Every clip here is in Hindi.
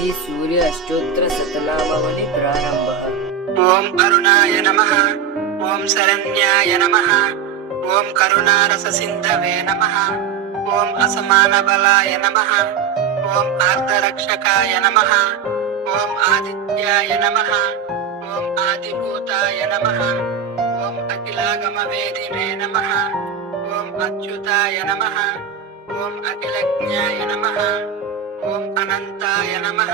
श्री सूर्य अष्टोत्तर शतनामावली प्रारंभः। ओम अरुणाय नमः, ओम शरण्याय नमः, ओम करुणारस सिंधवे नमः, ओम असमान बलाय नमः, ओम आर्तरक्षकाय नमः, ओम आदित्याय नमः, ओम आदिभूताय नमः, ओम अखिलागम वेदिने नमः, ओम अच्युताय नमः, ओम अखिलज्ञाय नमः, ओम अनंताय नमः,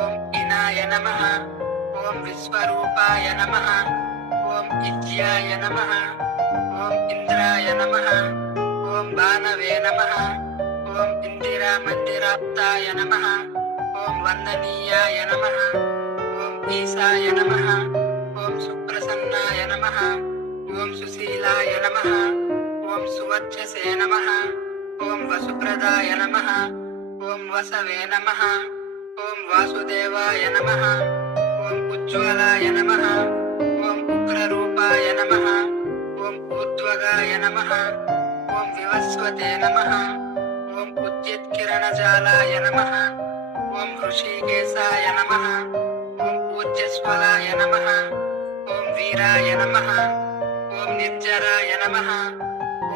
ओम इनाय नमः, ओम विश्वरूपाय नमः, ओम इज्याय नमः, ओम इंद्राय नमः, ओम भानवे नमः, ओम इंदिरा मंदिराप्ताय नमः, ओम वंदनीयाय नमः, ओम ईशाय नमः, ओम सुप्रसन्नाय नमः, ओम सुशीलाय नमः, ओम सुवर्चसे नमः, ओम वसुप्रदाय नमः, ओम वसवे नमः, ओम वासुदेवाय नमः, ओम उज्ज्वलाय नमः, ओम उग्ररूपाय नमः, ओम ऊर्ध्वगाय नमः, ओम विवस्वते नमः, ओम उद्यत्किरणजालाय नमः, ओम ऋषिकेशाय नमः, ओम ऊर्जस्वलाय नमः, ओम वीराय नमः, ओम निर्जराय नमः,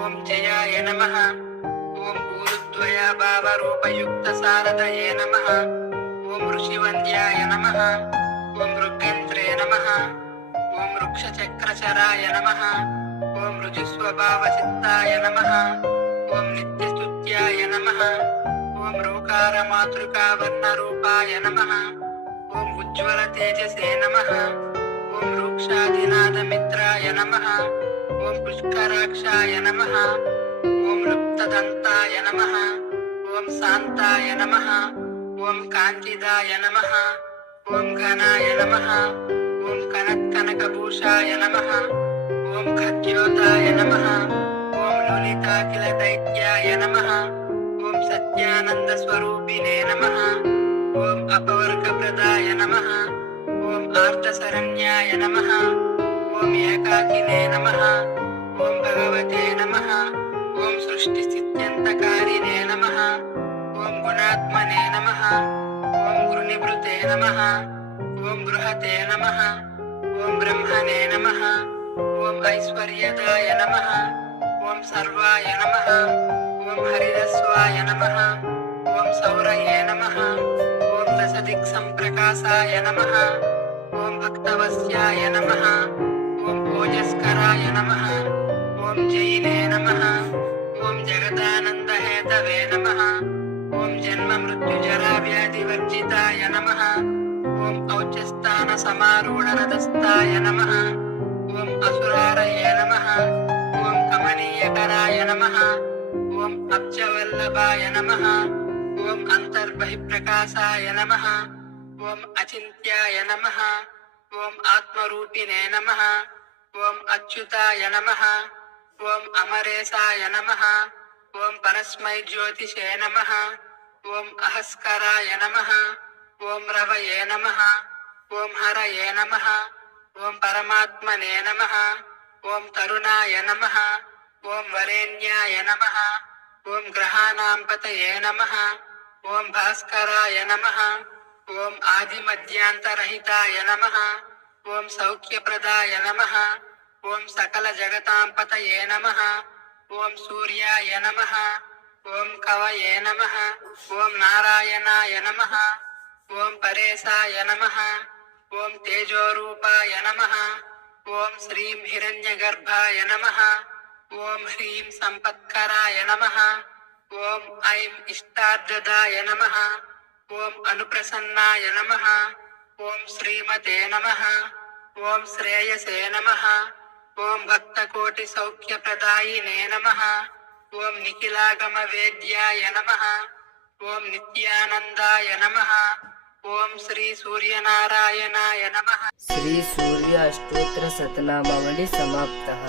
ओम जयाय नमः, ओम ऊरुद्वया भावरूपयुक्त सारदये नमः, ओम ऋषिवन्द्याय नमः, ओम ऋग्यन्त्रे नमः, ओम वृक्षचक्रचराय नमः, ओम ऋजुस्वभावचित्ताय नमः, ओम नित्यस्तुत्याय नमः, ओम रूकारमातृकावर्णरूपाय नमः, ओम उज्ज्वलतेजसे नमः, ओम रूक्षादिनादमित्राय नमः, ओम पुष्कराक्षाय नमः, ओम लुप्तदन्ताय नमः, ओम शान्ताय नमः, ओम कांचिदाय नमः, ओम घनाय नमः, ओम कनत्कनकभूषाय नमः, ओम खद्योताय नमः, ओम ललिताखिलदैत्याय नमः, ओम सत्यानन्दस्वरूपिणे नमः, ओम अपवर्गप्रदाय नमः, ओम आर्तशरण्याय नमः, ओम एकाकिने नमः, ओम भगवते नमः, ओम सृष्टिस्थित्यन्तकारिणे नमः, ओम गुणात्मने नमः, ओम गुरुनिवृते नमः, ओम बृहते नमः, ओम ब्रह्मणे नमः, ओम ऐश्वर्यदाय नमः, ओम सर्वाय नमः, ओम हरिरस्वाय नमः, ओम सौरये नमः, ओम दशदिक्सम्प्रकाशाय नमः, ओम भक्तवस्याय नमः, ओम ओजस्कराय नमः, ओम जैने नमः, ओम जगदानन्दहेतवे नमः, ओम जन्म मृत्युजरा व्याधिवर्जिताय नमः, ओम औच्चस्थानसमारूढरथस्थाय नमः, ओम असुरारये नमः, ओम कमनीयकराय नमः, ओम अब्जवल्लभाय नमः, ओम अन्तर्बहिप्रकाशाय नमः, ओम अचिन्त्याय नमः, ओम आत्मरूपिणे नमः, ओम अच्युताय नमः, ओम अमरेशाय नमः, ओम परस्मै ज्योतिषे नमः, ओम अहस्कराय नमः, ओम रवये नमः, ओम हरये नमः, ओम परमात्मने नमः, ओम तरुणाय नमः, ओम वरेण्याय नमः, ओम ग्रहाणां पतये नमः, ओम भास्कराय नमः, ओम आदिमध्यान्तरहिताय नमः, ओम सौख्यप्रदाय नमः, ओम सकल जगतां पतये नमः, ओम सूर्याय नमः, ओम कवये नमः, ओम नारायणाय नमः, ओम परेशाय नमः, ओम तेजोरूपाय नमः, ओम श्रीं हिरण्यगर्भाय नमः, ओम ह्रीं संपत्कराय नमः, ओम ऐं इष्टार्जदाय नमः, ओम अनुप्रसन्नाय नमः, ओम श्रीमते नमः, ओम श्रेयसे नमः, ओम भक्तकोटिसौख्यप्रदायिने नमः, ओम निखिलागमवेद्याय नमः, ओम नित्यानन्दाय नमः, ओम श्री सूर्यनारायणाय नमः। श्री सूर्य अष्टोत्तर शतनामावली समाप्तः।